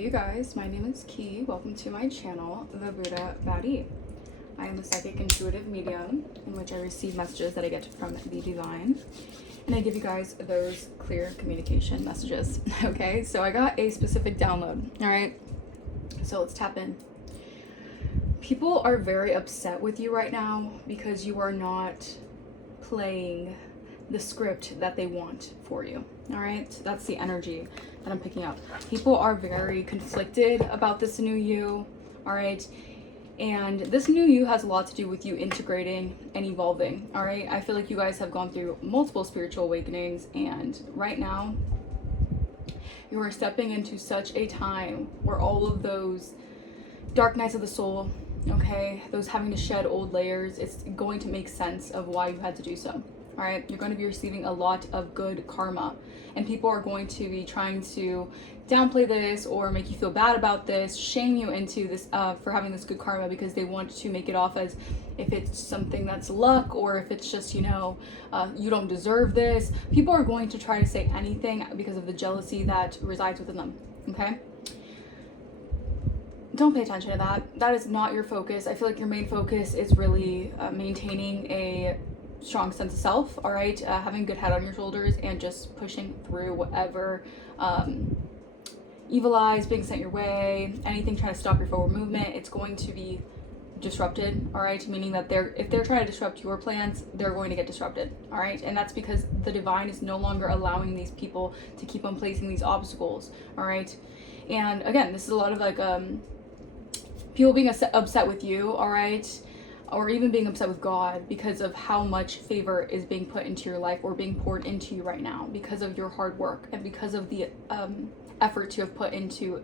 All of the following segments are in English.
Hey you guys, my name is Ki. Welcome to my channel, The Buddha Baddie. I am a psychic intuitive medium in which I receive messages that I get from the divine. And I give you guys those clear communication messages. Okay, so I got a specific download. Alright, so let's tap in. People are very upset with you right now because you are not playing the script that they want for you. All right, that's the energy that I'm picking up. People are very conflicted about this new you. All right, and this new you has a lot to do with you integrating and evolving. All right, I feel like you guys have gone through multiple spiritual awakenings, and right now you are stepping into such a time where all of those dark nights of the soul, okay, those having to shed old layers, it's going to make sense of why you had to do so. All right, you're going to be receiving a lot of good karma, and people are going to be trying to downplay this or make you feel bad about this, shame you into this for having this good karma, because they want to make it off as if it's something that's luck, or if it's just, you know, you don't deserve this. People are going to try to say anything because of the jealousy that resides within them. Okay, don't pay attention to that. That is not your focus. I feel like your main focus is really maintaining a strong sense of self, all right, having a good head on your shoulders and just pushing through whatever evil eyes being sent your way, anything trying to stop your forward movement. It's going to be disrupted, all right, meaning that if they're trying to disrupt your plans, they're going to get disrupted, all right, and that's because the divine is no longer allowing these people to keep on placing these obstacles, all right. And again, this is a lot of like people being upset with you, all right, or even being upset with God because of how much favor is being put into your life or being poured into you right now because of your hard work and because of the effort you have put into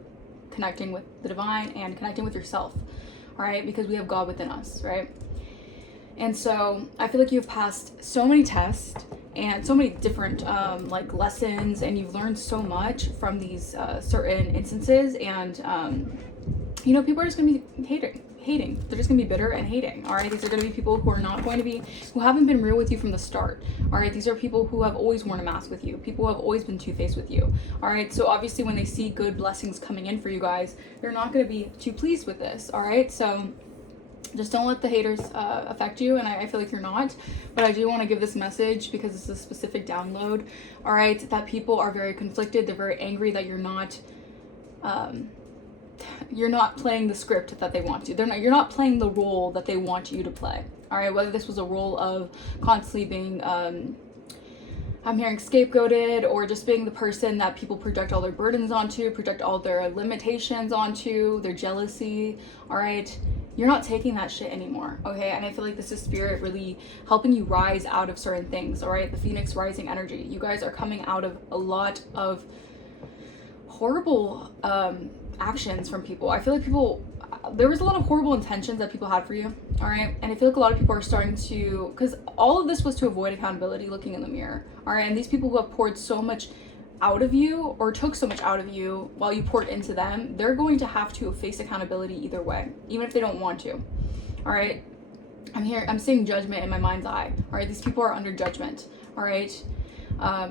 connecting with the divine and connecting with yourself, all right, because we have God within us, right? And so I feel like you've passed so many tests and so many different like lessons, and you've learned so much from these certain instances, and you know, people are just gonna be hating. They're just gonna be bitter and hating. All right, these are gonna be people who are not going to be, who haven't been real with you from the start. All right, these are people who have always worn a mask with you, people who have always been two-faced with you. All right, so obviously when they see good blessings coming in for you guys, they're not gonna be too pleased with this. All right, so just don't let the haters affect you, and I feel like you're not, but I do want to give this message because it's a specific download. All right, that people are very conflicted. They're very angry that you're not playing the script that they want to. You're not playing the role that they want you to play. All right, whether this was a role of constantly being I'm hearing scapegoated, or just being the person that people project all their burdens onto, project all their limitations onto, their jealousy. All right, you're not taking that shit anymore, okay? And I feel like this is spirit really helping you rise out of certain things. All right, the Phoenix rising energy. You guys are coming out of a lot of horrible actions from people. I feel like there was a lot of horrible intentions that people had for you, all right, and I feel like a lot of people are starting to, because all of this was to avoid accountability, looking in the mirror, all right, and these people who have poured so much out of you or took so much out of you while you poured into them, they're going to have to face accountability either way, even if they don't want to. All right, I'm seeing judgment in my mind's eye. All right, these people are under judgment. All right,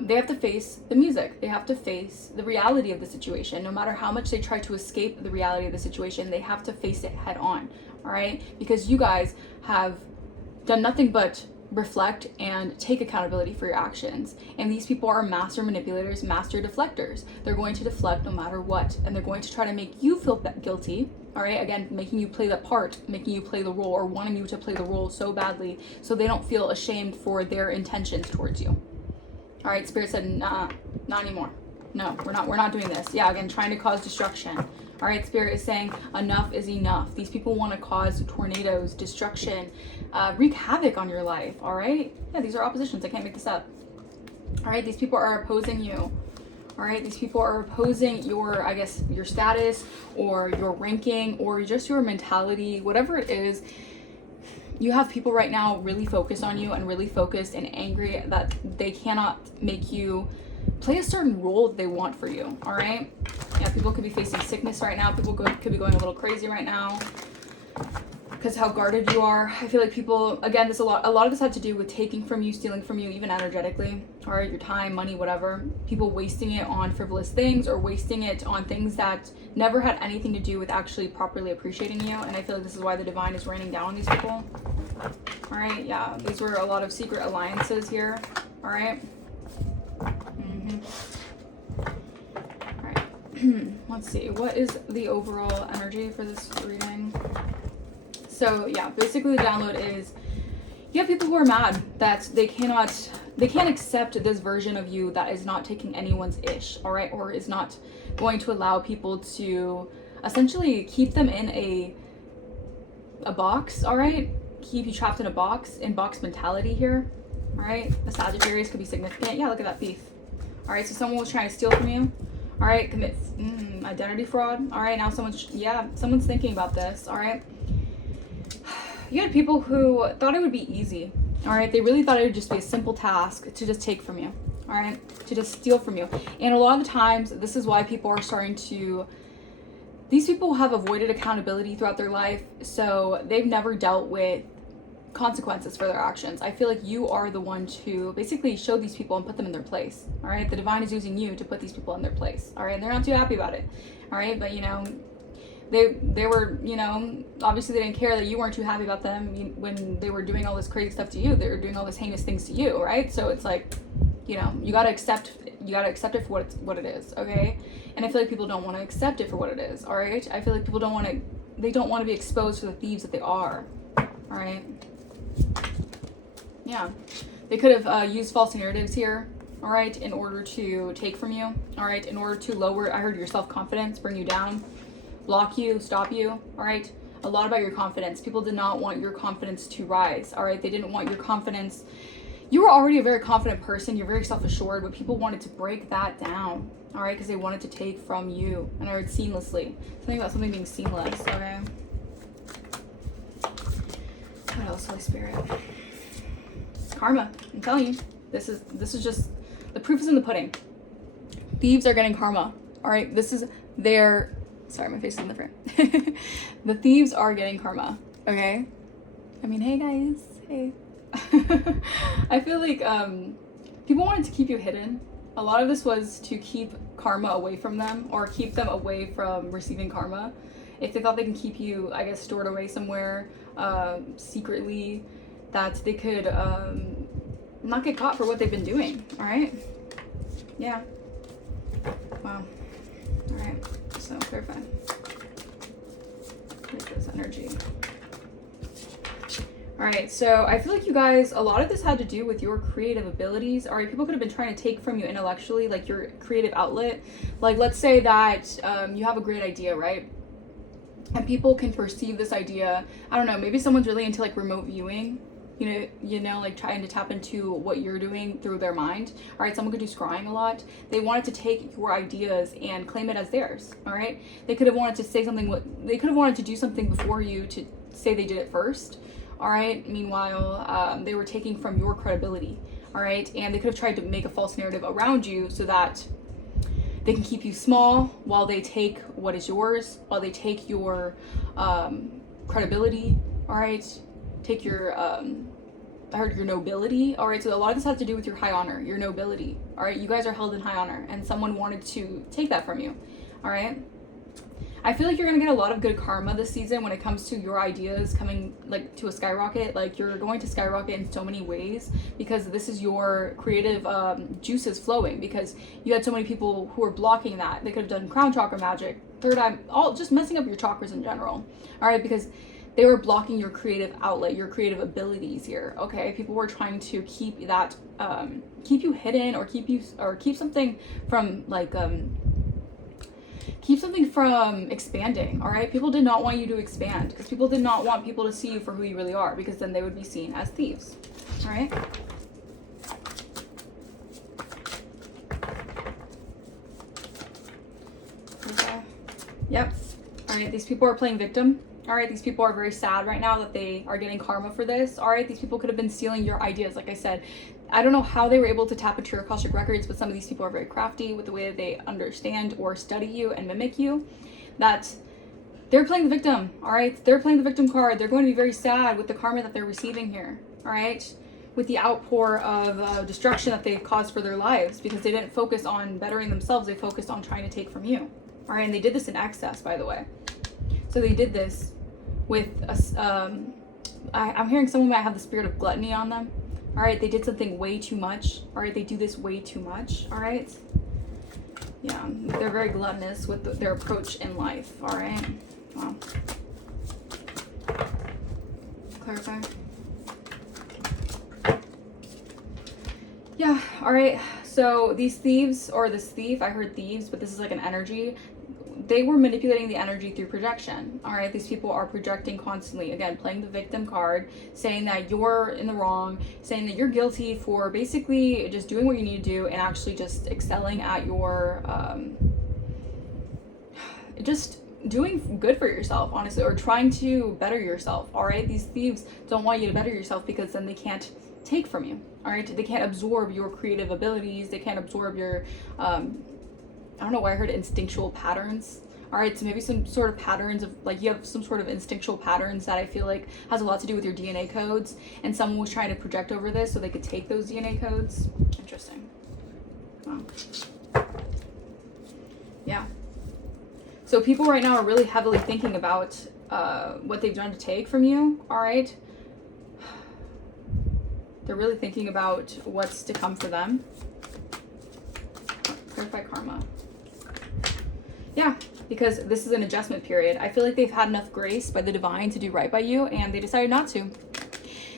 they have to face the music. They have to face the reality of the situation. No matter how much they try to escape the reality of the situation, they have to face it head on. All right, because you guys have done nothing but reflect and take accountability for your actions, and these people are master manipulators, master deflectors. They're going to deflect no matter what, and they're going to try to make you feel guilty, all right, again, making you play that part, making you play the role, or wanting you to play the role so badly so they don't feel ashamed for their intentions towards you. All right, Spirit said, nah, not anymore. No, we're not doing this. Yeah, again, trying to cause destruction. All right, Spirit is saying enough is enough. These people want to cause tornadoes, destruction, wreak havoc on your life. All right, yeah, these are oppositions. I can't make this up. All right, these people are opposing you. All right, these people are opposing your, I guess, your status or your ranking or just your mentality, whatever it is. You have people right now really focused on you and really focused and angry that they cannot make you play a certain role that they want for you, all right? Yeah, people could be facing sickness right now. People could be going a little crazy right now. because how guarded you are. I feel like people, again, a lot of this had to do with taking from you, stealing from you, even energetically, or your time, money, whatever. People wasting it on frivolous things, or wasting it on things that never had anything to do with actually properly appreciating you. And I feel like this is why the divine is raining down on these people. All right, yeah, these were a lot of secret alliances here. All right. All right. Let's see, what is the overall energy for this reading? So yeah, basically the download is, you have people who are mad that they can't accept this version of you that is not taking anyone's ish, all right, or is not going to allow people to essentially keep them in a box, all right, keep you trapped in a box mentality here, all right. The Sagittarius could be significant. Yeah, look at that thief. All right, so someone was trying to steal from you, all right, commit identity fraud, all right. Now someone's thinking about this, all right. You had people who thought it would be easy, all right? They really thought it would just be a simple task to just take from you, all right? To just steal from you. And a lot of the times, this is why people are starting to, these people have avoided accountability throughout their life, so they've never dealt with consequences for their actions. I feel like you are the one to basically show these people and put them in their place, all right? The divine is using you to put these people in their place, all right? And they're not too happy about it, all right? But, you know, they were, you know, obviously they didn't care that you weren't too happy about them when they were doing all this crazy stuff to you. They were doing all this heinous things to you, right? So it's like, you know, you gotta accept it for what it is, okay? And I feel like people don't want to accept it for what it is, all right? I feel like people don't want to be exposed to the thieves that they are, all right? Yeah, they could have used false narratives here, all right, in order to take from you, all right, in order to lower, I heard, your self-confidence, bring you down, block you, stop you, all right? A lot about your confidence. People did not want your confidence to rise, all right? They didn't want your confidence. You were already a very confident person. You're very self-assured, but people wanted to break that down, all right? Because they wanted to take from you. And I heard seamlessly. Something about something being seamless, okay? What else, Holy Spirit? Karma. I'm telling you. This is just, the proof is in the pudding. Thieves are getting karma, all right? This is their... Sorry, my face is in the frame. The thieves are getting karma, okay? I mean, hey guys, hey. I feel like people wanted to keep you hidden. A lot of this was to keep karma away from them, or keep them away from receiving karma. If they thought they can keep you, I guess, stored away somewhere secretly, that they could not get caught for what they've been doing, all right? Yeah. Wow. All right. So clarify. Here's this energy. All right, so I feel like you guys, a lot of this had to do with your creative abilities. All right, people could have been trying to take from you intellectually, like your creative outlet. Like, let's say that you have a great idea, right? And people can perceive this idea. I don't know, maybe someone's really into like remote viewing. You know, like trying to tap into what you're doing through their mind. All right, someone could do scrying a lot. They wanted to take your ideas and claim it as theirs. All right, they could have wanted to say something. They could have wanted to do something before you to say they did it first. All right. Meanwhile, they were taking from your credibility. All right, and they could have tried to make a false narrative around you so that they can keep you small while they take what is yours, while they take your credibility. All right. Take your I heard your nobility. All right, so a lot of this has to do with your high honor, your nobility. All right, you guys are held in high honor, and someone wanted to take that from you. All right, I feel like you're gonna get a lot of good karma this season when it comes to your ideas coming like to a skyrocket. Like, you're going to skyrocket in so many ways because this is your creative juices flowing, because you had so many people who were blocking that. They could have done crown chakra magic, third eye, all just messing up your chakras in general. All right, because they were blocking your creative outlet, your creative abilities here. Okay, people were trying to keep that, keep you hidden, or keep something from like, keep something from expanding. All right, people did not want you to expand because people did not want people to see you for who you really are, because then they would be seen as thieves. All right. Okay. Yep. All right, these people are playing victim. All right, these people are very sad right now that they are getting karma for this. All right, these people could have been stealing your ideas. Like I said, I don't know how they were able to tap into your Akashic records, but some of these people are very crafty with the way that they understand or study you and mimic you. That They're playing the victim, all right? They're playing the victim card. They're going to be very sad with the karma that they're receiving here, all right? With the outpour of destruction that they've caused for their lives, because they didn't focus on bettering themselves. They focused on trying to take from you, all right? And they did this in excess, by the way. So they did this with, I'm hearing someone might have the spirit of gluttony on them, all right? They did something way too much, all right? They do this way too much, all right? Yeah, they're very gluttonous with their approach in life, all right? Wow. Clarify. Yeah, all right. So these thieves, or this thief, I heard thieves, but this is like an energy. They were manipulating the energy through projection, all right? These people are projecting constantly, again, playing the victim card, saying that you're in the wrong, saying that you're guilty for basically just doing what you need to do and actually just excelling at your, just doing good for yourself, honestly, or trying to better yourself, all right? These thieves don't want you to better yourself because then they can't take from you, all right? They can't absorb your creative abilities. They can't absorb your, I don't know why I heard instinctual patterns, all right? So maybe some sort of patterns of, like, you have some sort of instinctual patterns that I feel like has a lot to do with your DNA codes, and someone was trying to project over this so they could take those DNA codes. Interesting. Wow. Yeah. So people right now are really heavily thinking about what they've done to take from you, all right? They're really thinking about what's to come for them. Clarify karma. Yeah, because this is an adjustment period. I feel like they've had enough grace by the divine to do right by you, and they decided not to.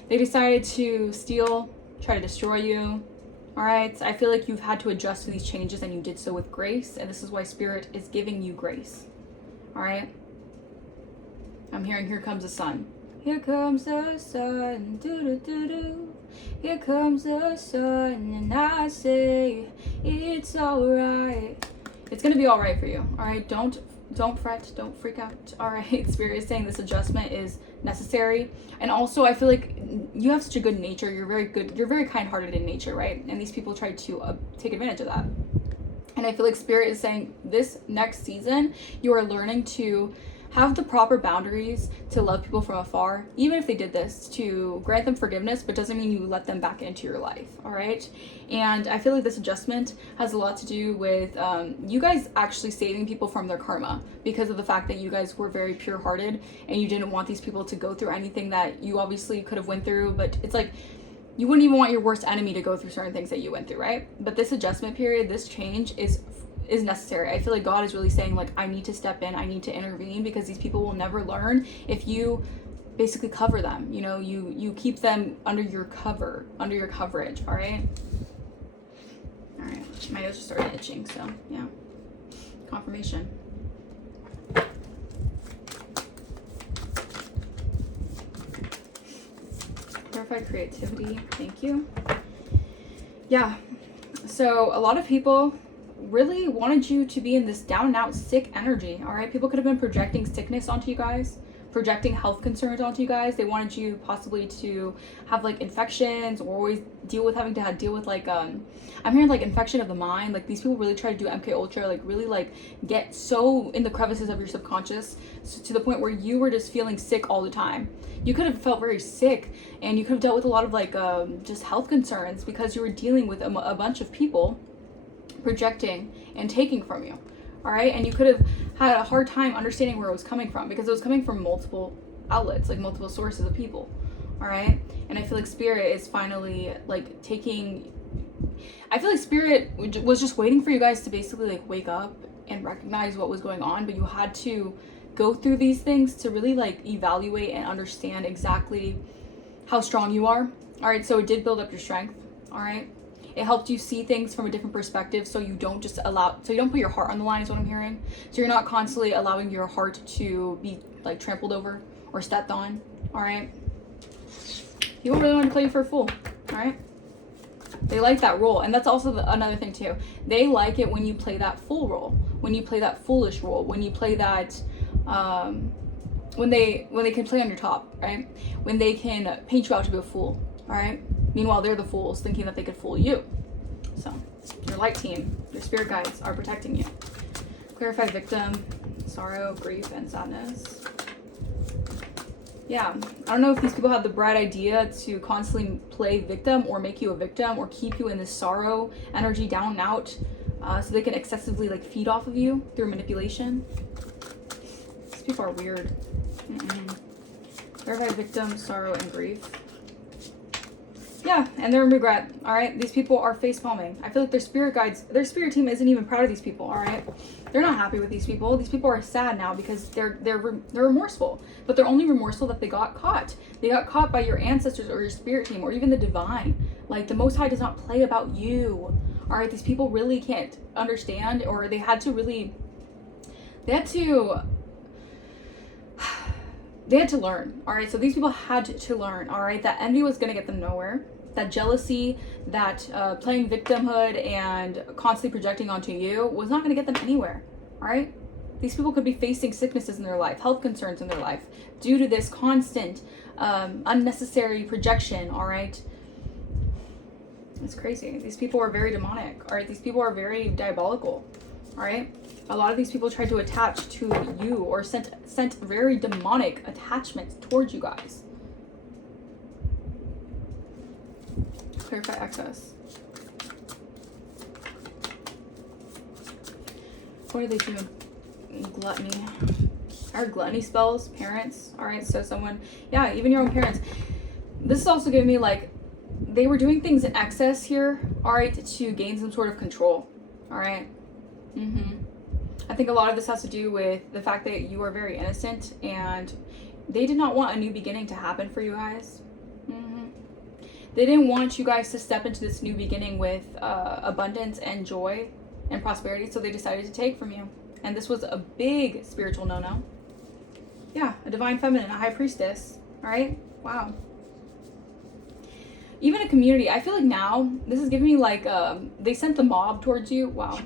They decided to steal, try to destroy you. All right, I feel like you've had to adjust to these changes, and you did so with grace, and this is why Spirit is giving you grace. All right, I'm hearing here comes the sun. Here comes the sun, do-do-do-do. Here comes the sun, and I say it's all right. It's gonna be all right for you. All right, don't fret, don't freak out. All right, Spirit is saying this adjustment is necessary. And also, I feel like you have such a good nature. You're very good. You're very kind-hearted in nature, right? And these people try to take advantage of that. And I feel like Spirit is saying this next season, you are learning to have the proper boundaries to love people from afar, even if they did this, to grant them forgiveness, but doesn't mean you let them back into your life, all right? And I feel like this adjustment has a lot to do with you guys actually saving people from their karma, because of the fact that you guys were very pure-hearted and you didn't want these people to go through anything that you obviously could have went through, but it's like you wouldn't even want your worst enemy to go through certain things that you went through, right? But this adjustment period, this change is necessary. I feel like God is really saying, like, I need to step in, I need to intervene, because these people will never learn if you basically cover them. You know, you keep them under your cover, under your coverage, all right? All right, my nose just started itching, so yeah. Confirmation. Clarify creativity, thank you. Yeah, so a lot of people really wanted you to be in this down and out sick energy, all right? People could have been projecting sickness onto you guys, projecting health concerns onto you guys. They wanted you possibly to have like infections, or always deal with having to deal with like I'm hearing like infection of the mind. Like these people really try to do MK Ultra, like really like get so in the crevices of your subconscious, to the point where you were just feeling sick all the time. You could have felt very sick, and you could have dealt with a lot of like just health concerns, because you were dealing with a bunch of people projecting and taking from you, all right? And you could have had a hard time understanding where it was coming from, because it was coming from multiple outlets, like multiple sources of people, all right? And I feel like Spirit is finally like taking, I feel like Spirit was just waiting for you guys to basically like wake up and recognize what was going on, but you had to go through these things to really like evaluate and understand exactly how strong you are, all right? So it did build up your strength, all right? It helped you see things from a different perspective, so you don't just so you don't put your heart on the line, is what I'm hearing. So you're not constantly allowing your heart to be like trampled over or stepped on, all right? People really want to play you for a fool, all right? They like that role, and that's also another thing too. They like it when you play that fool role, when you play that foolish role, when you play that, when they can play on your top, right? When they can paint you out to be a fool, all right? Meanwhile, they're the fools thinking that they could fool you. So your light team, your spirit guides are protecting you. Clarify victim. sorrow, grief, and sadness. Yeah, I don't know if these people have the bright idea to constantly play victim or make you a victim or keep you in this sorrow energy down and out, so they can excessively like feed off of you through manipulation. These people are weird. Verify victim, sorrow, and grief. Yeah, and they're in regret. All right, these people are face palming. I feel like their spirit guides, their spirit team isn't even proud of these people. All right, they're not happy with these people. These people are sad now because they're remorseful, but they're only remorseful that they got caught. They got caught by your ancestors or your spirit team or even the divine. Like the Most High does not play about you. All right, these people really can't understand, or they had to learn. All right, so these people had to learn. All right, that envy was going to get them nowhere. That jealousy, that playing victimhood and constantly projecting onto you was not going to get them anywhere. All right, these people could be facing sicknesses in their life, health concerns in their life due to this constant unnecessary projection. All right, it's crazy. These people are very demonic. All right, these people are very diabolical. All right, a lot of these people tried to attach to you or sent very demonic attachments towards you guys. Clarify excess. What are they doing? Gluttony. Our gluttony spells, parents. All right, so someone, yeah, even your own parents. This is also giving me like they were doing things in excess here, all right, to gain some sort of control. All right. I think a lot of this has to do with the fact that you are very innocent and they did not want a new beginning to happen for you guys. They didn't want you guys to step into this new beginning with abundance and joy and prosperity, so they decided to take from you. And this was a big spiritual no-no. Yeah, a divine feminine, a high priestess. All right? Wow. Even a community, I feel like now, this is giving me like, they sent the mob towards you. Wow.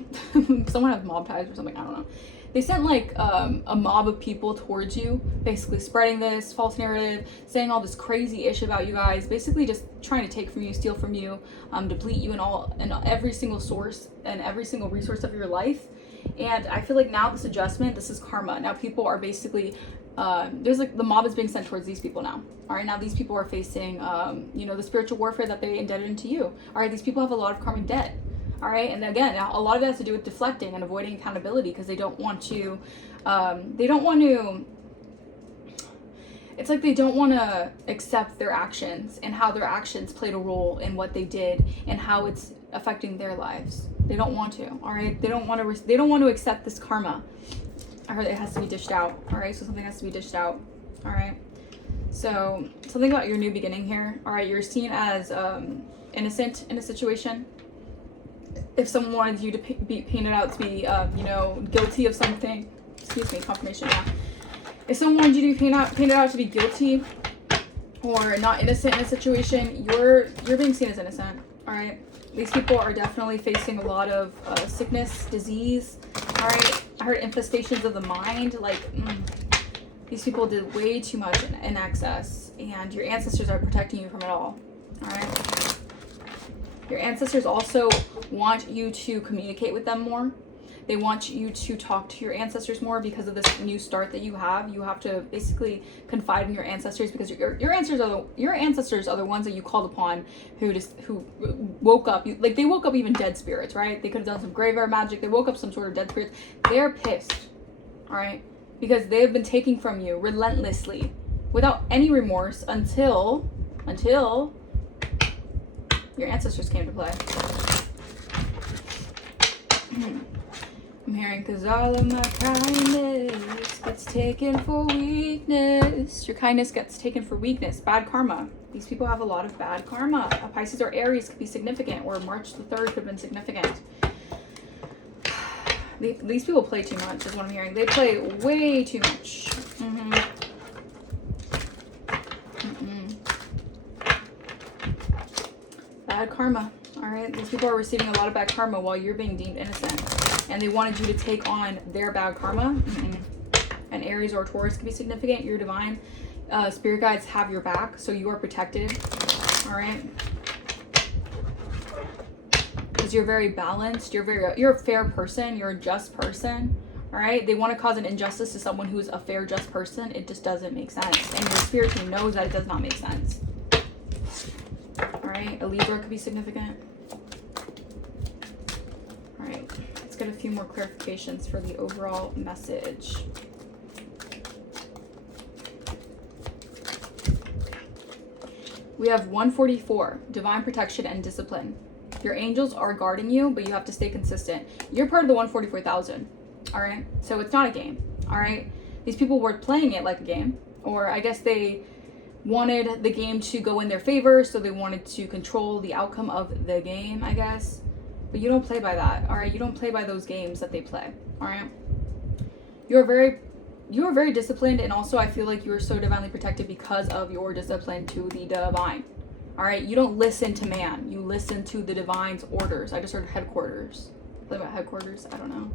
Someone has mob ties or something, I don't know. They sent like a mob of people towards you, basically spreading this false narrative, saying all this crazy ish about you guys, basically just trying to take from you, steal from you, deplete you in every single source and every single resource of your life. And I feel like now this adjustment, this is karma. Now people are basically, there's like the mob is being sent towards these people now. All right, now these people are facing, the spiritual warfare that they indebted into you. All right, these people have a lot of karmic debt. All right, and again, a lot of it has to do with deflecting and avoiding accountability because they don't want to, it's like they don't want to accept their actions and how their actions played a role in what they did and how it's affecting their lives. They don't want to, all right? They don't want to accept this karma. I heard it has to be dished out, all right? So something has to be dished out, all right? So something about your new beginning here, all right? You're seen as innocent in a situation. If someone wanted you to be painted out to be, guilty of something, excuse me, confirmation, yeah. If someone wanted you to be painted out to be guilty or not innocent in a situation, you're being seen as innocent, all right? These people are definitely facing a lot of sickness, disease, all right? I heard infestations of the mind, like, these people did way too much in excess, and your ancestors are protecting you from it all right? Your ancestors also want you to communicate with them more. They want you to talk to your ancestors more because of this new start that you have. You have to basically confide in your ancestors because your ancestors are the ones that you called upon who woke up. They woke up even dead spirits, right? They could have done some graveyard magic. They woke up some sort of dead spirits. They're pissed, all right? Because they have been taking from you relentlessly without any remorse until your ancestors came to play. I'm hearing, cause all of my kindness gets taken for weakness. Your kindness gets taken for weakness. Bad karma. These people have a lot of bad karma. A Pisces or Aries could be significant, or March the 3rd could have been significant. These people play too much is what I'm hearing. They play way too much. Bad karma. All right, these people are receiving a lot of bad karma while you're being deemed innocent, and they wanted you to take on their bad karma. And Aries or Taurus can be significant. You're divine. Spirit guides have your back, so you are protected. All right, because you're very balanced. You're a fair person. You're a just person. All right, they want to cause an injustice to someone who is a fair, just person. It just doesn't make sense, and your spirit team knows that it does not make sense. All right, a Libra could be significant. All right, let's get a few more clarifications for the overall message. We have 144, divine protection and discipline. Your angels are guarding you, but you have to stay consistent. You're part of the 144,000, all right? So it's not a game, all right? These people were playing it like a game, or I guess they wanted the game to go in their favor, so they wanted to control the outcome of the game, I guess. But you don't play by that, all right? You don't play by those games that they play, all right? You are very disciplined, and also I feel like you are so divinely protected because of your discipline to the divine. All right, you don't listen to man, you listen to the divine's orders. I just heard headquarters. What about headquarters? I don't know.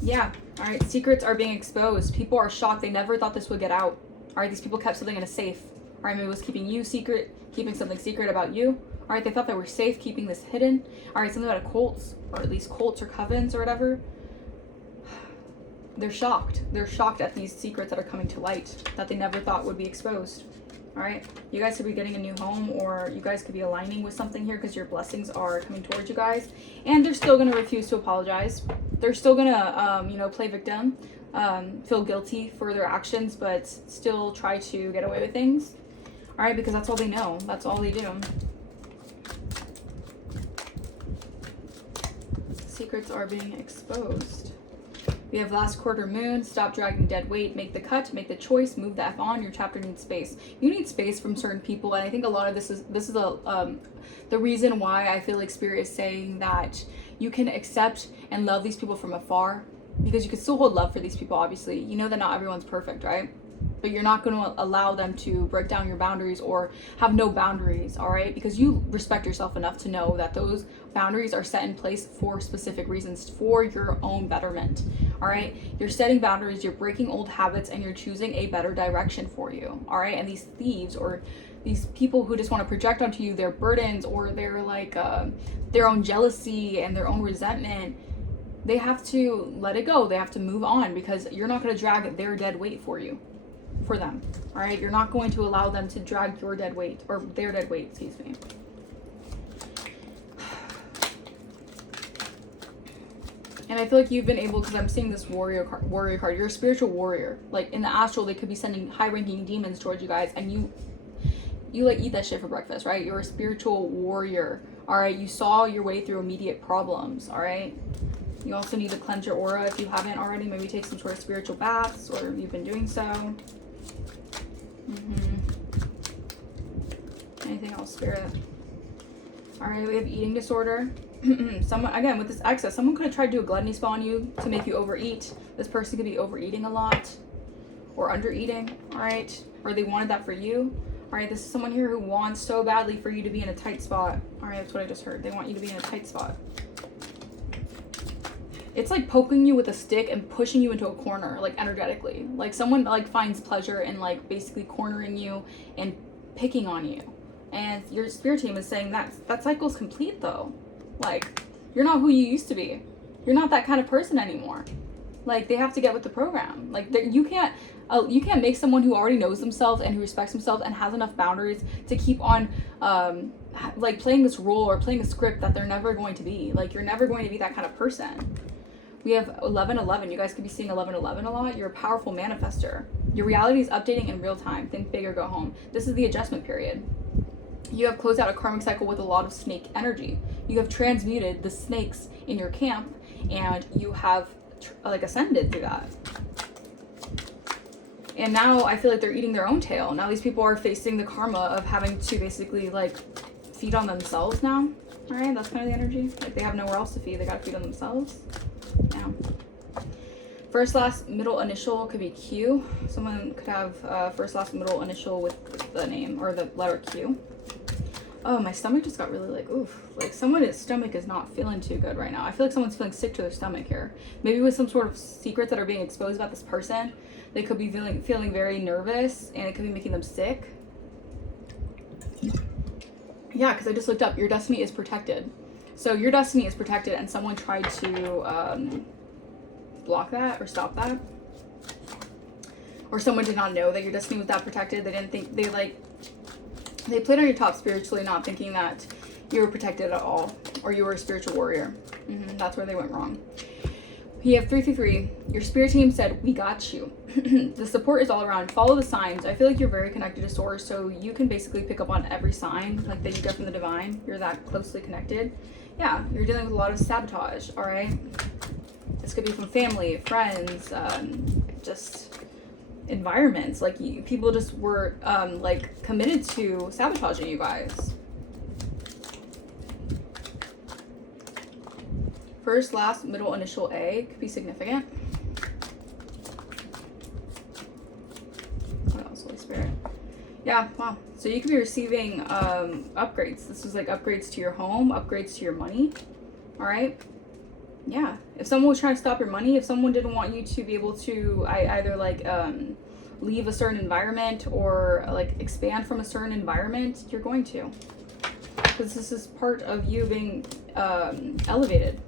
Yeah, all right, secrets are being exposed. People are shocked. They never thought this would get out. All right, these people kept something in a safe. All right, maybe it was keeping you secret, keeping something secret about you. All right, they thought they were safe keeping this hidden. All right, something about a cults, or at least cults or covens or whatever. They're shocked. They're shocked at these secrets that are coming to light that they never thought would be exposed. All right, you guys could be getting a new home, or you guys could be aligning with something here because your blessings are coming towards you guys, and they're still going to refuse to apologize. They're still going to, play victim, feel guilty for their actions, but still try to get away with things. All right, because that's all they know. That's all they do. Secrets are being exposed. We have last quarter moon, stop dragging dead weight, make the cut, make the choice, move the F on. Your chapter needs space. You need space from certain people, and I think a lot of this is the reason why I feel like Spirit is saying that you can accept and love these people from afar, because you can still hold love for these people, obviously. You know that not everyone's perfect, right? But you're not going to allow them to break down your boundaries or have no boundaries, all right? Because you respect yourself enough to know that those boundaries are set in place for specific reasons, for your own betterment, all right? You're setting boundaries, you're breaking old habits, and you're choosing a better direction for you, all right? And these thieves or these people who just want to project onto you their burdens or their their own jealousy and their own resentment, they have to let it go. They have to move on, because you're not going to drag their dead weight for them, all right? You're not going to allow them to drag your dead weight, or their dead weight, excuse me. And I feel like you've been able, because I'm seeing this warrior card. You're a spiritual warrior. Like in the astral, they could be sending high-ranking demons towards you guys, and you like eat that shit for breakfast, right? You're a spiritual warrior, all right? You saw your way through immediate problems, all right? You also need to cleanse your aura if you haven't already. Maybe take some sort of spiritual baths, or you've been doing so. Anything else, Spirit? All right, we have eating disorder. Someone, again, with this excess, someone could have tried to do a gluttony spell on you to make you overeat. This person could be overeating a lot or undereating, all right? Or they wanted that for you. All right, this is someone here who wants so badly for you to be in a tight spot. All right, that's what I just heard. They want you to be in a tight spot. It's like poking you with a stick and pushing you into a corner, like energetically. Like someone like finds pleasure in like basically cornering you and picking on you. And your spirit team is saying that cycle's complete though. Like, you're not who you used to be. You're not that kind of person anymore. Like, they have to get with the program. Like, you can't make someone who already knows themselves and who respects themselves and has enough boundaries to keep on like playing this role or playing a script that they're never going to be. Like, you're never going to be that kind of person. We have 1111. You guys could be seeing 1111 a lot. You're a powerful manifester. Your reality is updating in real time. Think big or go home. This is the adjustment period. You have closed out a karmic cycle with a lot of snake energy. You have transmuted the snakes in your camp, and you have ascended through that. And now I feel like they're eating their own tail. Now these people are facing the karma of having to basically like feed on themselves now. All right, that's kind of the energy. Like they have nowhere else to feed. They got to feed on themselves. Yeah. First, last, middle, initial could be Q. Someone could have first, last, middle, initial with the name or the letter Q. Oh, my stomach just got really like, oof. Like someone's stomach is not feeling too good right now. I feel like someone's feeling sick to their stomach here. Maybe with some sort of secrets that are being exposed about this person. They could be feeling very nervous, and it could be making them sick. Yeah, because I just looked up. Your destiny is protected. So your destiny is protected, and someone tried to block that or stop that. Or someone did not know that your destiny was that protected. They didn't think, they played on your top spiritually, not thinking that you were protected at all, or you were a spiritual warrior. That's where they went wrong. You have 333. Your spirit team said, we got you. The support is all around. Follow the signs. I feel like you're very connected to source, so you can basically pick up on every sign like that you get from the divine. You're that closely connected. Yeah, you're dealing with a lot of sabotage, all right? This could be from family, friends, just environments. Like, people just were like committed to sabotaging you guys. First, last, middle, initial A could be significant. What else, Holy Spirit? Yeah, wow. So you could be receiving upgrades. This is like upgrades to your home, upgrades to your money. All right. Yeah. If someone was trying to stop your money, if someone didn't want you to be able to either like leave a certain environment or like expand from a certain environment, you're going to. Because this is part of you being elevated.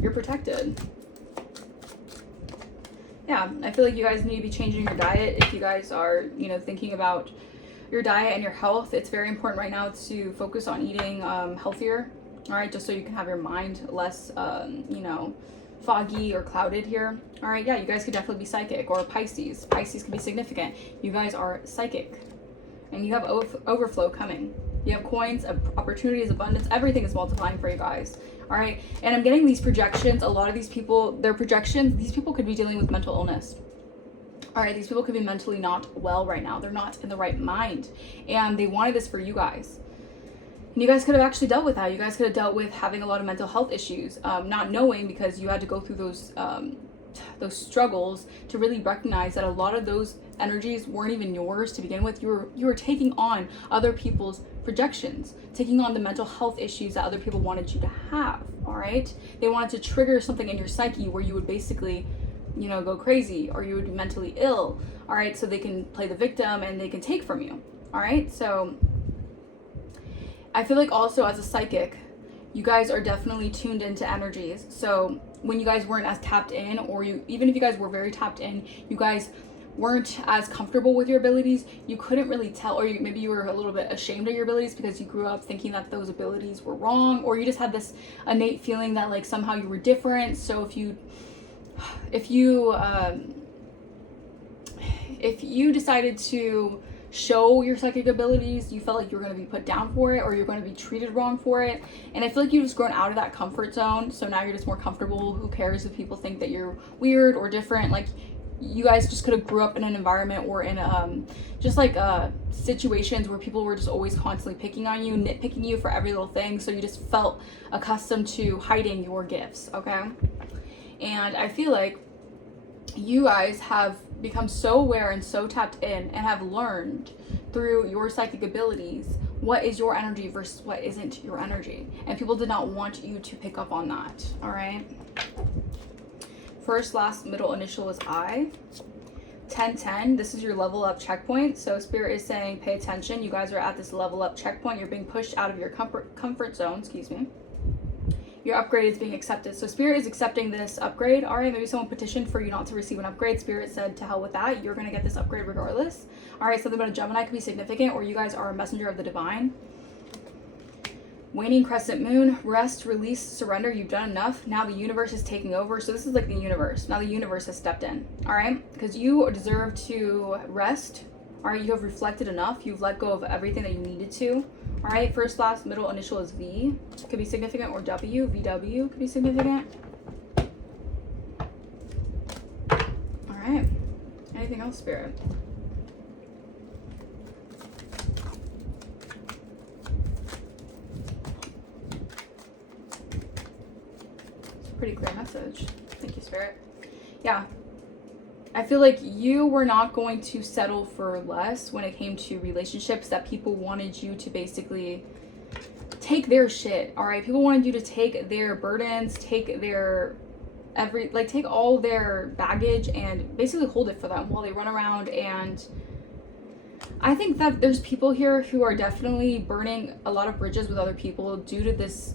You're protected. Yeah, I feel like you guys need to be changing your diet. If you guys are, you know, thinking about your diet and your health, it's very important right now to focus on eating healthier, all right, just so you can have your mind less, you know, foggy or clouded here. All right, yeah, you guys could definitely be psychic, or Pisces. Pisces could be significant. You guys are psychic, and you have overflow coming. You have coins, opportunities, abundance. Everything is multiplying for you guys. All right. And I'm getting these projections. A lot of these people, their projections, these people could be dealing with mental illness. All right. These people could be mentally not well right now. They're not in the right mind. And they wanted this for you guys. And you guys could have actually dealt with that. You guys could have dealt with having a lot of mental health issues, not knowing, because you had to go through those struggles to really recognize that a lot of those energies weren't even yours to begin with. You were taking on other people's projections, taking on the mental health issues that other people wanted you to have. All right, they wanted to trigger something in your psyche where you would basically, you know, go crazy, or you would be mentally ill. All right, so they can play the victim and they can take from you. All right, so I feel like also as a psychic, you guys are definitely tuned into energies. So when you guys weren't as tapped in, or even if you guys were very tapped in, you guys weren't as comfortable with your abilities. You couldn't really tell, or maybe you were a little bit ashamed of your abilities because you grew up thinking that those abilities were wrong, or you just had this innate feeling that like somehow you were different. So if you decided to show your psychic abilities, you felt like you were going to be put down for it, or you're going to be treated wrong for it. And I feel like you've just grown out of that comfort zone, so now you're just more comfortable. Who cares if people think that you're weird or different? Like, you guys just could have grew up in an environment or in just like situations where people were just always constantly picking on you, nitpicking you for every little thing, so you just felt accustomed to hiding your gifts. Okay. And I feel like you guys have become so aware and so tapped in and have learned through your psychic abilities what is your energy versus what isn't your energy, and people did not want you to pick up on that. All right, first, last, middle, initial is I. 1010, this is your level up checkpoint. So Spirit is saying pay attention. You guys are at this level up checkpoint. You're being pushed out of your comfort zone, excuse me. Your upgrade is being accepted. So Spirit is accepting this upgrade. All right, maybe someone petitioned for you not to receive an upgrade. Spirit said to hell with that. You're going to get this upgrade regardless. All right, something about a Gemini could be significant, or you guys are a messenger of the divine. Waning crescent moon, rest, release, surrender. You've done enough. Now the universe is taking over. So this is like the universe. Now the universe has stepped in. All right, because you deserve to rest. All right, you have reflected enough. You've let go of everything that you needed to. All right, first, last, middle, initial is V. Could be significant, or W. VW could be significant. All right. Anything else, Spirit? It's a pretty clear message. Thank you, Spirit. Yeah. I feel like you were not going to settle for less when it came to relationships, that people wanted you to basically take their shit. All right, people wanted you to take their burdens, take their take all their baggage and basically hold it for them while they run around and I think that there's people here who are definitely burning a lot of bridges with other people due to this,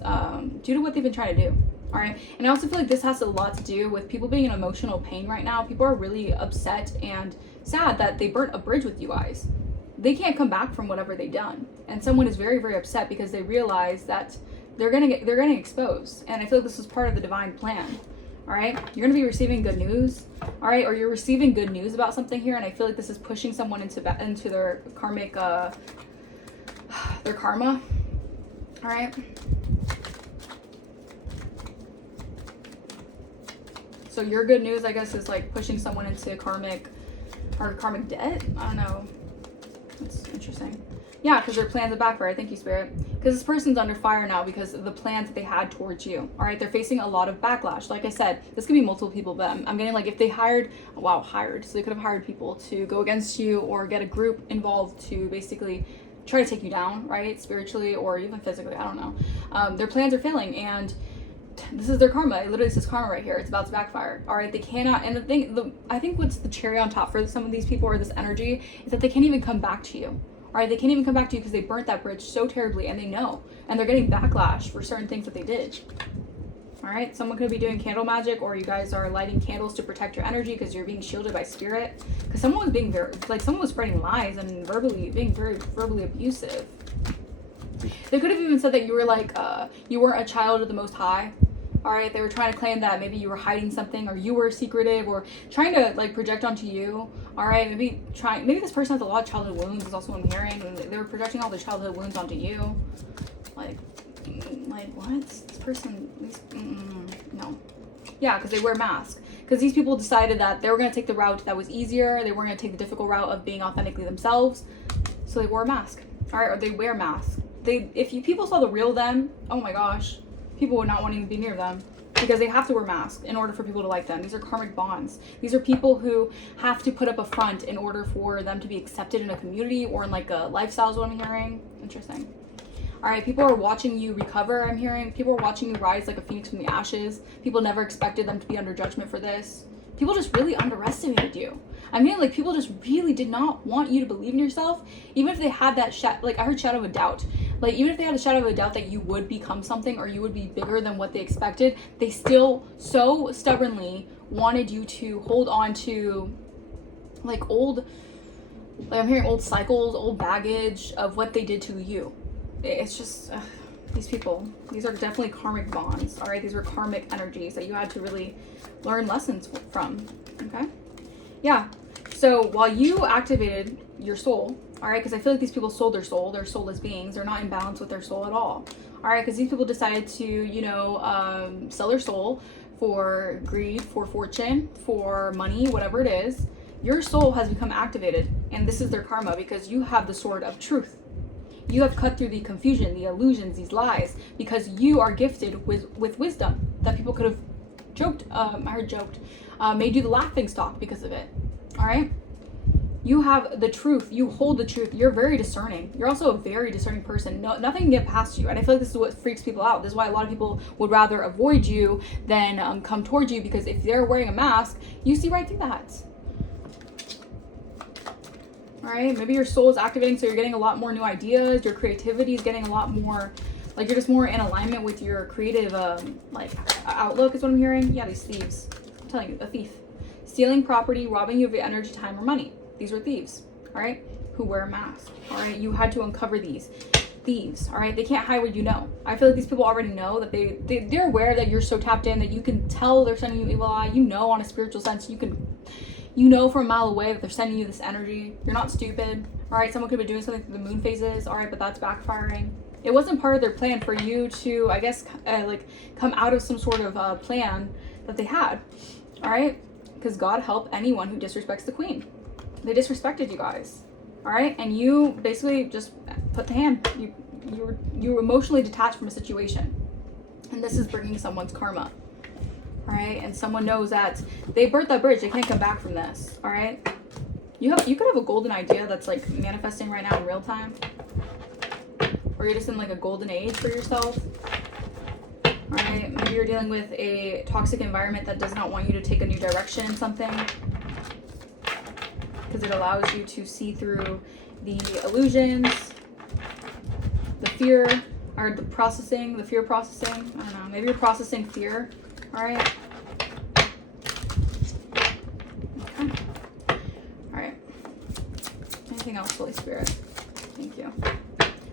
due to what they've been trying to do. All right. And I also feel like this has a lot to do with people being in emotional pain right now. People are really upset and sad that they burnt a bridge with you guys. They can't come back from whatever they've done. And someone is very, very upset because they realize that they're getting exposed. And I feel like this is part of the divine plan. All right. You're going to be receiving good news. All right. Or you're receiving good news about something here. And I feel like this is pushing someone into their karmic, their karma. All right. So your good news, I guess, is like pushing someone into karmic debt. I don't know. That's interesting. Yeah, because their plans are backfired. Thank you, Spirit. Because this person's under fire now because of the plans that they had towards you. All right, they're facing a lot of backlash. Like I said, this could be multiple people, but I'm getting like if they hired, so they could have hired people to go against you or get a group involved to basically try to take you down, right, spiritually or even physically. I don't know. Their plans are failing, and this is their karma. It literally says karma right here. It's about to backfire. All right, they cannot. And I think what's the cherry on top for some of these people or this energy is that they can't even come back to you. All right, they can't even come back to you because they burnt that bridge so terribly, and they know, and they're getting backlash for certain things that they did. All right, someone could be doing candle magic, or you guys are lighting candles to protect your energy because you're being shielded by spirit. Because someone was being someone was spreading lies and being very verbally abusive. They could have even said that you were like, you weren't a child of the Most High. All right, they were trying to claim that maybe you were hiding something, or you were secretive, or trying to like project onto you. All right, maybe this person has a lot of childhood wounds is also what I'm hearing. And they were projecting all the childhood wounds onto you. Like what? This person, no. Yeah, because they wear masks. Because these people decided that they were going to take the route that was easier. They weren't going to take the difficult route of being authentically themselves. So they wore a mask. All right, or they wear masks. If people saw the real them, oh my gosh, people would not want to be near them because they have to wear masks in order for people to like them. These are karmic bonds. These are people who have to put up a front in order for them to be accepted in a community or in like a lifestyle is what I'm hearing. Interesting. All right, people are watching you recover, I'm hearing. People are watching you rise like a phoenix from the ashes. People never expected them to be under judgment for this. People just really underestimated you. I mean, like, people just really did not want you to believe in yourself, even if they had that I heard shadow of a doubt. Like, even if they had a shadow of a doubt that you would become something or you would be bigger than what they expected, they still so stubbornly wanted you to hold on to, like, I'm hearing old cycles, old baggage of what they did to you. It's just, these people, these are definitely karmic bonds, all right? These were karmic energies that you had to really learn lessons from, okay? Yeah, so while you activated your soul, all right, because I feel like these people sold their soul. They're soulless beings. They're not in balance with their soul at all. All right, because these people decided to, sell their soul for greed, for fortune, for money, whatever it is. Your soul has become activated, and this is their karma because you have the sword of truth. You have cut through the confusion, the illusions, these lies, because you are gifted with wisdom that people could have made you the laughing stock because of it. All right. You have the truth. You hold the truth. You're very discerning. You're also a very discerning person. No, nothing can get past you. And I feel like this is what freaks people out. This is why a lot of people would rather avoid you than come towards you, because if they're wearing a mask, you see right through that. All right. Maybe your soul is activating, so you're getting a lot more new ideas. Your creativity is getting a lot more, like, you're just more in alignment with your creative, outlook is what I'm hearing. Yeah, these thieves. I'm telling you, a thief. Stealing property, robbing you of your energy, time, or money. These are thieves, all right, who wear a mask, all right? You had to uncover these thieves, all right? They can't hide what you know. I feel like these people already know that they're aware that you're so tapped in that you can tell they're sending you evil eye. You know, on a spiritual sense, you know from a mile away that they're sending you this energy. You're not stupid, all right? Someone could be doing something through the moon phases, all right, but that's backfiring. It wasn't part of their plan for you to, I guess, come out of some sort of plan that they had, all right? Because God help anyone who disrespects the queen. They disrespected you guys, all right? And you basically just put the hand. You were emotionally detached from a situation. And this is bringing someone's karma, all right? And someone knows that they burnt that bridge. They can't come back from this, all right? You could have a golden idea that's like manifesting right now in real time. Or you're just in like a golden age for yourself. All right, maybe you're dealing with a toxic environment that does not want you to take a new direction in something. Because it allows you to see through the illusions, the fear, or the fear processing. I don't know, maybe you're processing fear. All right. Okay. All right. Anything else, Holy Spirit? Thank you.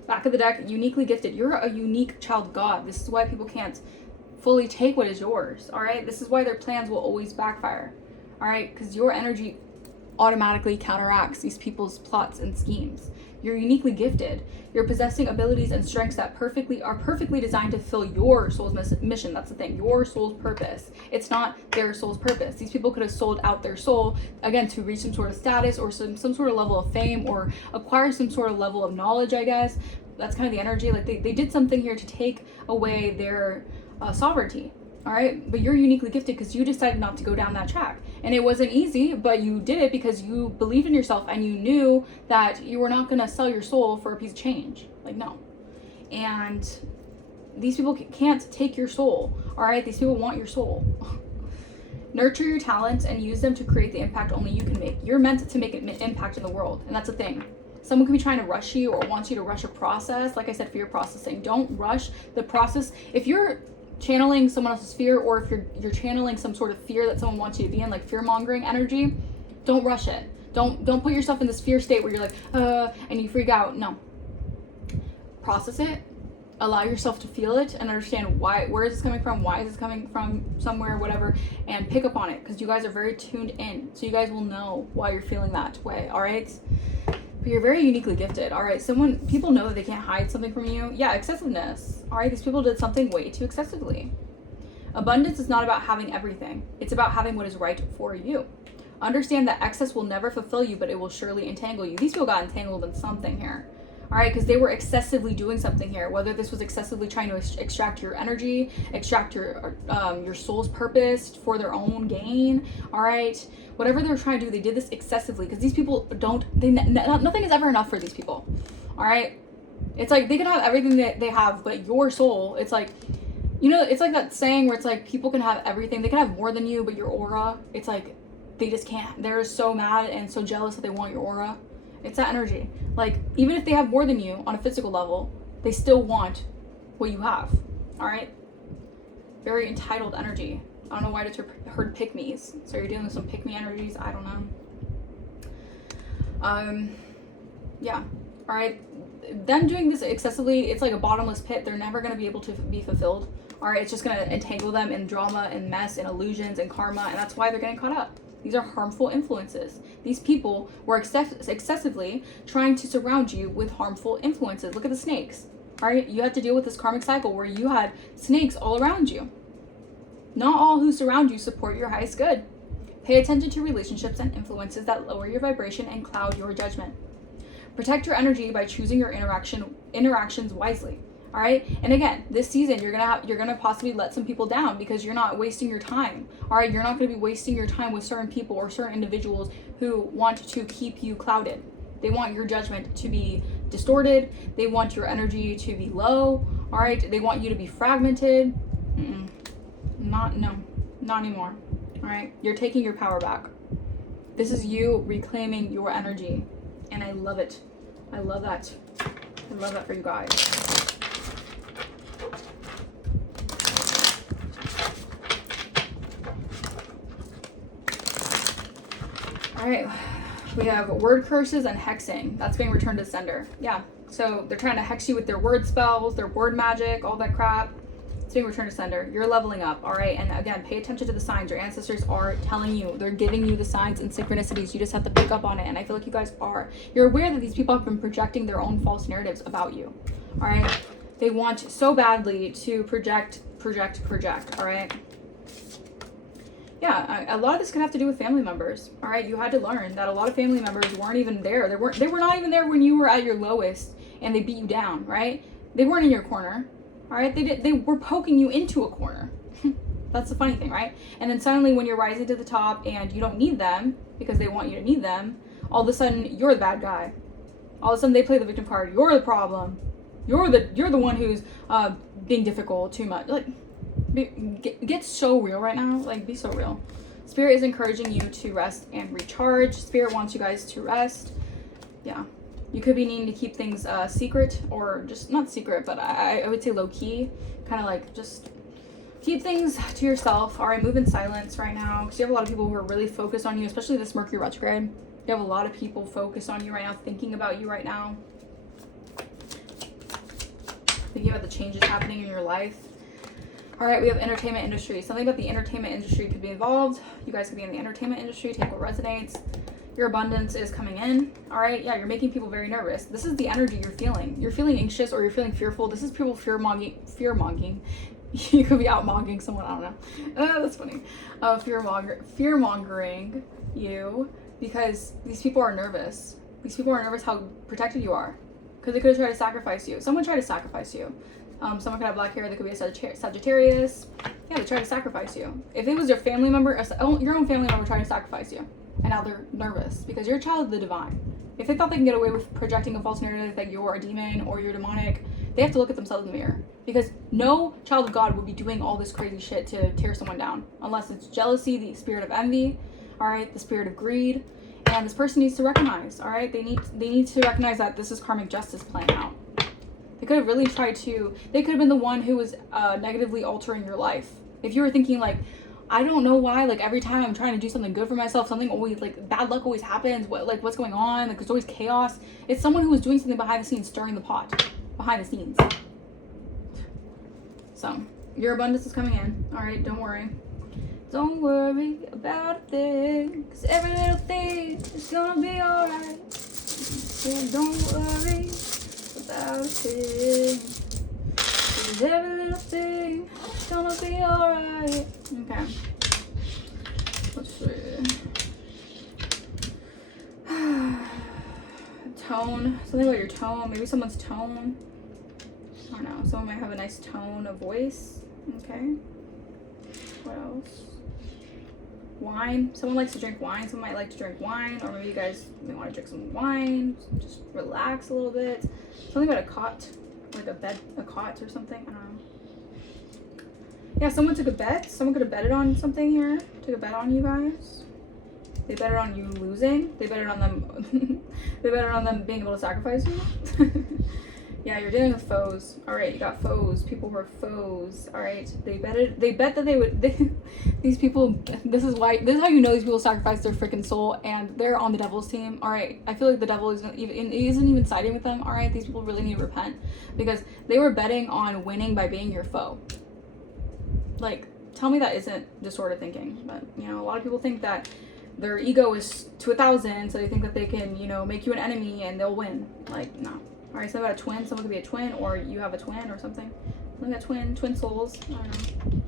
Back of the deck, uniquely gifted. You're a unique child of God. This is why people can't fully take what is yours. All right. This is why their plans will always backfire. All right. Because your energy automatically counteracts these people's plots and schemes. You're uniquely gifted. You're possessing abilities and strengths that are perfectly designed to fulfill your soul's mission. That's the thing, your soul's purpose. It's not their soul's purpose. These people could have sold out their soul, again, to reach some sort of status or some sort of level of fame or acquire some sort of level of knowledge, I guess. That's kind of the energy. Like they did something here to take away their sovereignty. All right, but you're uniquely gifted because you decided not to go down that track. And it wasn't easy, but you did it because you believed in yourself and you knew that you were not going to sell your soul for a piece of change. Like, no. And these people can't take your soul. All right, these people want your soul. Nurture your talents and use them to create the impact only you can make. You're meant to make an impact in the world, and that's the thing. Someone could be trying to rush you or wants you to rush a process. Like I said, fear processing. Don't rush the process. If you're channeling someone else's fear, or if you're channeling some sort of fear that someone wants you to be in, like fear-mongering energy, don't rush it. Don't put yourself in this fear state where you're like, and you freak out. No. Process it. Allow yourself to feel it and understand where is this coming from, why is this coming from somewhere, whatever, and pick up on it, because you guys are very tuned in, so you guys will know why you're feeling that way. All right. But you're very uniquely gifted. All right. People know that they can't hide something from you. Yeah, excessiveness. All right. These people did something way too excessively. Abundance is not about having everything. It's about having what is right for you. Understand that excess will never fulfill you, but it will surely entangle you. These people got entangled in something here. All right, because they were excessively doing something here. Whether this was excessively trying to extract your energy, extract your soul's purpose for their own gain. All right, whatever they were trying to do, they did this excessively, because these people nothing is ever enough for these people. All right, it's like they can have everything that they have, but your soul, it's like, it's like that saying where it's like people can have everything, they can have more than you, but your aura, it's like they just can't. They're so mad and so jealous that they want your aura. It's that energy. Like, even if they have more than you on a physical level, they still want what you have. All right? Very entitled energy. I don't know why I just heard pick-me's. So you're dealing with some pick-me energies? I don't know. Yeah. All right. Them doing this excessively, it's like a bottomless pit. They're never going to be able to be fulfilled. All right? It's just going to entangle them in drama and mess and illusions and karma. And that's why they're getting caught up. These are harmful influences. These people were excessively trying to surround you with harmful influences. Look at the snakes, all right? You had to deal with this karmic cycle where you had snakes all around you. Not all who surround you support your highest good. Pay attention to relationships and influences that lower your vibration and cloud your judgment. Protect your energy by choosing your interactions wisely. All right. And again, this season, you're gonna possibly let some people down because you're not wasting your time. All right. You're not going to be wasting your time with certain people or certain individuals who want to keep you clouded. They want your judgment to be distorted. They want your energy to be low. All right. They want you to be fragmented. Not anymore. All right. You're taking your power back. This is you reclaiming your energy. And I love it. I love that. I love that for you guys. All right, we have word curses and hexing. That's being returned to sender. Yeah, so they're trying to hex you with their word spells, their word magic, all that crap. It's being returned to sender. You're leveling up, all right? And again, pay attention to the signs. Your ancestors are telling you. They're giving you the signs and synchronicities. You just have to pick up on it, and I feel like you guys are. You're aware that these people have been projecting their own false narratives about you, all right? They want so badly to project, all right? Yeah, a lot of this could have to do with family members. All right, you had to learn that a lot of family members weren't even there. They were not even there when you were at your lowest, and they beat you down. Right? They weren't in your corner. All right, they were poking you into a corner. That's the funny thing, right? And then suddenly, when you're rising to the top and you don't need them because they want you to need them, all of a sudden you're the bad guy. All of a sudden they play the victim card. You're the problem. You're the one who's being difficult too much. Like. Get so real right now. Like, be so real. Spirit is encouraging you to rest and recharge. Spirit wants you guys to rest. Yeah. You could be needing to keep things secret, or just not secret, but I would say low key, kind of like just keep things to yourself. All right, move in silence right now, because you have a lot of people who are really focused on you, especially this Mercury retrograde. You have a lot of people focused on you right now, thinking about you right now, thinking about the changes happening in your life. All right, we have entertainment industry. Something about the entertainment industry could be involved. You guys could be in the entertainment industry. Take what resonates. Your abundance is coming in. All right, yeah, you're making people very nervous. This is the energy you're feeling. You're feeling anxious, or you're feeling fearful. This is people fear-mongering. You could be out-mongering someone, I don't know. That's funny. Fear-mongering you, because these people are nervous. These people are nervous how protected you are, because they could have tried to sacrifice you. Someone tried to sacrifice you. Someone could have black hair. They could be a Sagittarius. Yeah, they tried to sacrifice you. If it was your family member, your own family member trying to sacrifice you, and now they're nervous because you're a child of the divine. If they thought they can get away with projecting a false narrative that you're a demon or you're demonic, they have to look at themselves in the mirror, because no child of God would be doing all this crazy shit to tear someone down, unless it's jealousy, the spirit of envy, all right, the spirit of greed. And this person needs to recognize, all right, they need to recognize that this is karmic justice playing out. They could have really tried to, they could have been the one who was negatively altering your life. If you were thinking like, I don't know why, like every time I'm trying to do something good for myself, something always, like bad luck always happens, what's going on, like there's always chaos. It's someone who was doing something behind the scenes, stirring the pot, behind the scenes. So, your abundance is coming in, all right, don't worry. Don't worry about a thing, 'cause every little thing is gonna be alright. Yeah, don't worry about a thing, 'cause every little thing is gonna be alright. Okay. Let's see. Tone. Something about your tone. Maybe someone's tone. I don't know. Someone might have a nice tone of voice. Okay. What else? Wine. Someone likes to drink wine. Someone might like to drink wine, or maybe you guys may want to drink some wine. Just relax a little bit. Something about a cot, like a bed, a cot or something. I don't know. Yeah, someone took a bet. Someone could have betted on something here. Took a bet on you guys. They betted on you losing. They betted on them. They betted on them being able to sacrifice you. Yeah, you're dealing with foes. All right, you got foes. People who are foes. All right, they bet that they would. These people. This is how you know these people sacrifice their freaking soul, and they're on the devil's team. All right, I feel like the devil isn't even siding with them. All right, these people really need to repent, because they were betting on winning by being your foe. Like, tell me that isn't disordered thinking. But you know, a lot of people think that their ego is to 1,000, so they think that they can, you know, make you an enemy and they'll win. Like, no. All right, so about a twin. Someone could be a twin, or you have a twin or something. Look at twin souls. I don't know.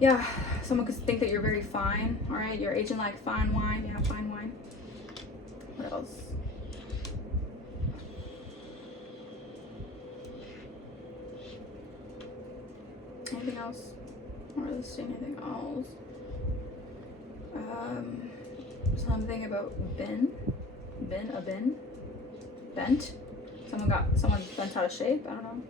Yeah, someone could think that you're very fine. All right, you're aging like fine wine. Yeah, fine wine. What else? Anything else? I don't really see anything else. Something about bent. Someone bent out of shape. I don't know.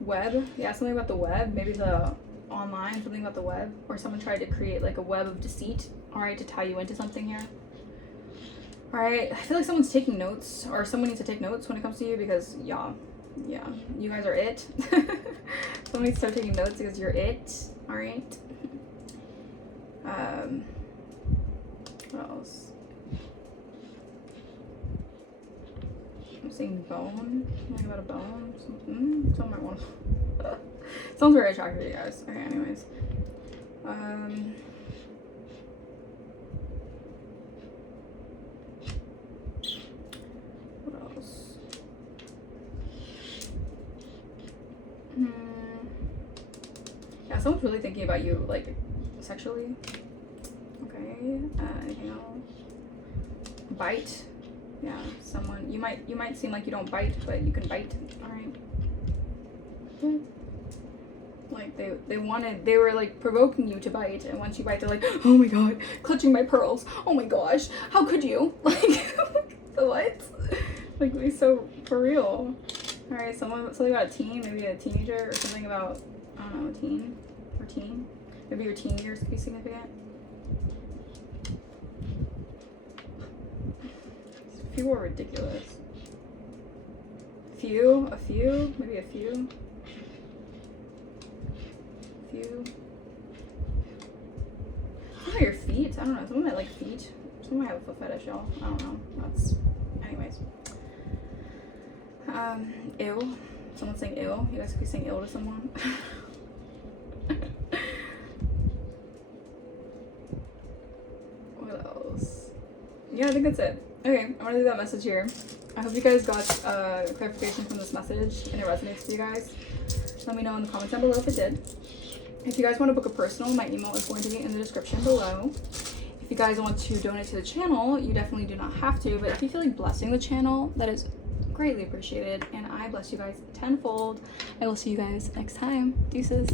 Web. Yeah, something about the web. Maybe the online. Something about the web, or someone tried to create like a web of deceit. All right, to tie you into something here. All right, I feel like someone's taking notes, or someone needs to take notes when it comes to you, because yeah, you guys are it. Someone needs to start taking notes because you're it. All right. What else? I'm seeing bone. Something about a bone. Someone might want to. Sounds very attractive to you guys. Okay, anyways. What else? Yeah, someone's really thinking about you, like, sexually. Okay. Anything else? Bite. Yeah, someone, you might seem like you don't bite, but you can bite. All right. Yeah. Like they were like provoking you to bite, and once you bite, they're like, oh my god, clutching my pearls. Oh my gosh, how could you? Like, what? Like, we so for real. All right, something about a teen, maybe a teenager, or something about, I don't know, a teen or teen. Maybe your teen years could be significant. Few are ridiculous. A few, maybe a few. Some of your feet, I don't know, some might like feet. Some might have a foot fetish, y'all. I don't know. That's, anyways. Ew. Someone's saying ew. You guys could be saying ew to someone. What else? Yeah, I think that's it. Okay, I'm gonna leave that message here. I hope you guys got clarification from this message and it resonates with you guys. Let me know in the comments down below if it did. If you guys want to book a personal, my email is going to be in the description below. If you guys want to donate to the channel, you definitely do not have to, but if you feel like blessing the channel, that is greatly appreciated, and I bless you guys tenfold. I will see you guys next time. Deuces.